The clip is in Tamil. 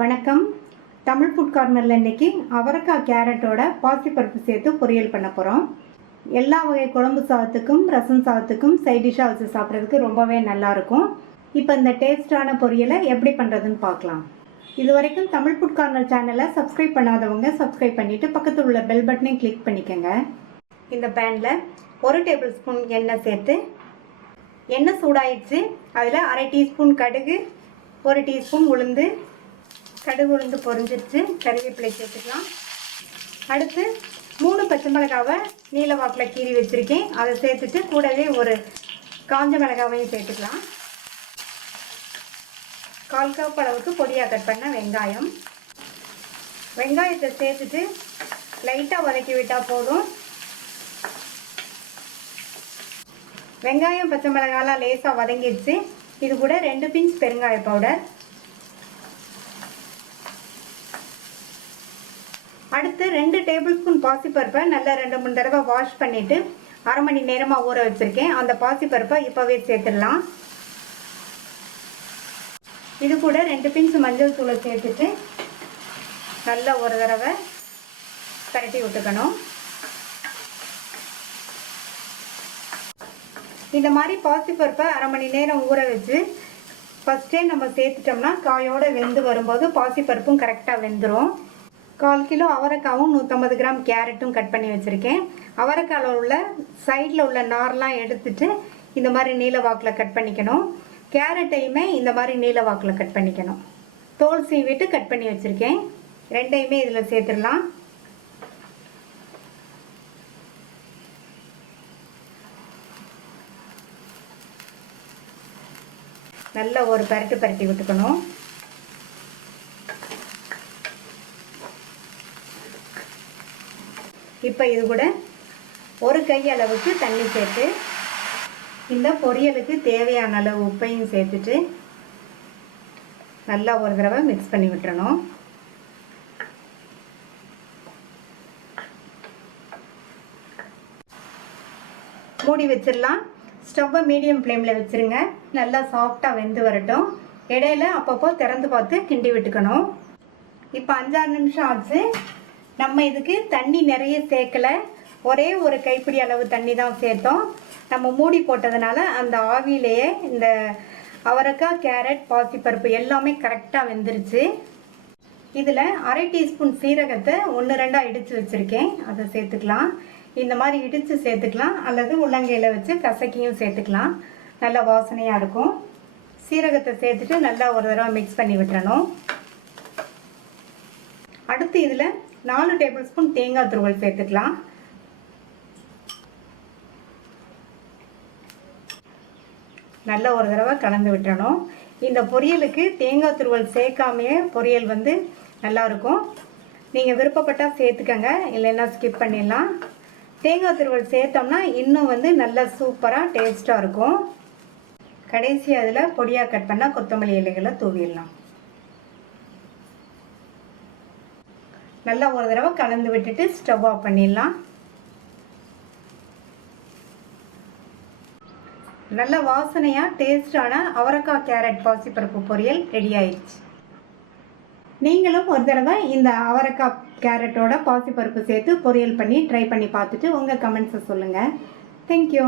வணக்கம். தமிழ் ஃபுட் கார்னரில் இன்றைக்கி அவரக்காய் கேரட்டோட பாசிப்பருப்பு சேர்த்து பொரியல் பண்ண போகிறோம். எல்லா வகை குழம்பு சாதத்துக்கும் ரசம் சாதத்துக்கும் சைட் டிஷ்ஷாக வச்சு சாப்பிட்றதுக்கு ரொம்பவே நல்லாயிருக்கும். இப்போ இந்த டேஸ்டான பொரியலை எப்படி பண்ணுறதுன்னு பார்க்கலாம். இது வரைக்கும் தமிழ் ஃபுட் கார்னர் சேனலை சப்ஸ்கிரைப் பண்ணாதவங்க சப்ஸ்கிரைப் பண்ணிவிட்டு பக்கத்தில் உள்ள பெல் பட்டனையும் கிளிக் பண்ணிக்கோங்க. இந்த பேனில் 1 டேபிள் ஸ்பூன் எண்ணெய் சேர்த்து எண்ணெய் சூடாயிடுச்சு. அதில் 1/2 டீஸ்பூன் கடுகு, 1 டீஸ்பூன் உளுந்து, கடுகு உளுந்து பொரிஞ்சிருச்சு. கருவேப்பிலை சேர்த்துக்கலாம். அடுத்து 3 பச்சை மிளகாவை நீல வாக்கில் கீறி வச்சுருக்கேன். அதை சேர்த்துட்டு கூடவே ஒரு காஞ்ச மிளகாவையும் சேர்த்துக்கலாம். 1/4 கப் அளவுக்கு பொடியாக கட் பண்ண வெங்காயத்தை சேர்த்துட்டு லைட்டாக வதக்கி விட்டால் போதும். வெங்காயம் பச்சை மிளகாலாம் லேசாக வதங்கிடுச்சு. இது கூட 2 பிஞ்ச் பெருங்காய பவுடர். அடுத்து 2 டேபிள் ஸ்பூன் பாசிப்பருப்பை நல்லா 2-3 தடவை வாஷ் பண்ணிவிட்டு 1/2 மணி நேரமாக ஊற வச்சுருக்கேன். அந்த பாசிப்பருப்பை இப்போவே சேர்த்துடலாம். இது கூட 2 பிஞ்ச் மஞ்சள் தூளை சேர்த்துட்டு நல்லா ஒரு தடவை பரட்டி விட்டுக்கணும். இந்த மாதிரி பாசிப்பருப்பை 1/2 மணி நேரம் ஊற வச்சு ஃபஸ்ட்டே நம்ம சேர்த்துட்டோம்னா காயோடு வெந்து வரும்போது பாசிப்பருப்பும் கரெக்டாக வெந்துடும். 1/4 கிலோ அவரைக்காவும் 150 கிராம் கேரட்டும் கட் பண்ணி வச்சுருக்கேன். அவரைக்காயில் உள்ள சைடில் உள்ள நார்லாம் எடுத்துட்டு இந்த மாதிரி நீல வாக்கில் கட் பண்ணிக்கணும். கேரட்டையுமே இந்த மாதிரி நீல வாக்கில் கட் பண்ணிக்கணும். தோல் சீவிட்டு கட் பண்ணி வச்சுருக்கேன். ரெண்டையுமே இதில் சேர்த்துடலாம். நல்லா ஒரு பரட்டி விட்டுக்கணும். இப்போ இது கூட ஒரு கை அளவுக்கு தண்ணி சேர்த்து இந்த பொரியலுக்கு தேவையான அளவு உப்பையும் சேர்த்துட்டு நல்லா ஒரு தடவை மிக்ஸ் பண்ணி விட்டுறணும். மூடி வச்சிடலாம். ஸ்டவ்வை மீடியம் ஃப்ளேமில் வச்சுருங்க. நல்லா சாஃப்டாக வெந்து வரட்டும். இடையில அப்பப்போ திறந்து பார்த்து கிண்டி விட்டுக்கணும். இப்போ 5-6 நிமிஷம் ஆச்சு. நம்ம இதுக்கு தண்ணி நிறைய சேர்க்கலை. ஒரே ஒரு கைப்பிடி அளவு தண்ணி தான் சேர்த்தோம். நம்ம மூடி போட்டதுனால அந்த ஆவியிலேயே இந்த அவரைக்காய், கேரட், பாசிப்பருப்பு எல்லாமே கரெக்டாக வெந்துருச்சு. இதில் 1/2 டீஸ்பூன் சீரகத்தை 1-2 இடித்து வச்சுருக்கேன். அதை சேர்த்துக்கலாம். இந்த மாதிரி இடித்து சேர்த்துக்கலாம், அல்லது உள்ளங்கையில் வச்சு கசக்கியும் சேர்த்துக்கலாம். நல்ல வாசனையாக இருக்கும். சீரகத்தை சேர்த்துட்டு நல்லா ஒரு தடவை மிக்ஸ் பண்ணி விட்டுறணும். அடுத்து இதில் 4 டேபிள் ஸ்பூன் தேங்காய் துருவல் சேர்த்துக்கலாம். நல்லா ஒரு தடவை கலந்து விட்டுறணும். இந்த பொரியலுக்கு தேங்காய் துருவல் சேர்க்காமையே பொரியல் வந்து நல்லாயிருக்கும். நீங்கள் விருப்பப்பட்டால் சேர்த்துக்கங்க, இல்லைன்னா ஸ்கிப் பண்ணிடலாம். தேங்காய் துருவல் சேர்த்தோம்னா இன்னும் வந்து நல்லா சூப்பராக டேஸ்ட்டாக இருக்கும். கடைசி அதில் பொடியாக கட் பண்ணால் கொத்தமல்லி இலைகளை தூவிடலாம். நல்லா ஒரு தடவை கலந்து விட்டுட்டு ஸ்டவ் ஆஃப் பண்ணிடலாம். நல்ல வாசனையாக டேஸ்டான அவரைக்காய், கேரட், பாசிப்பருப்பு பொரியல் ரெடி ஆயிடுச்சு. நீங்களும் ஒரு தடவை இந்த அவரைக்காய், கேரட்டோட பாசிப்பருப்பு சேர்த்து பொரியல் பண்ணி ட்ரை பண்ணி பார்த்துட்டு உங்கள் கமெண்ட்ஸை சொல்லுங்கள். தேங்க்யூ.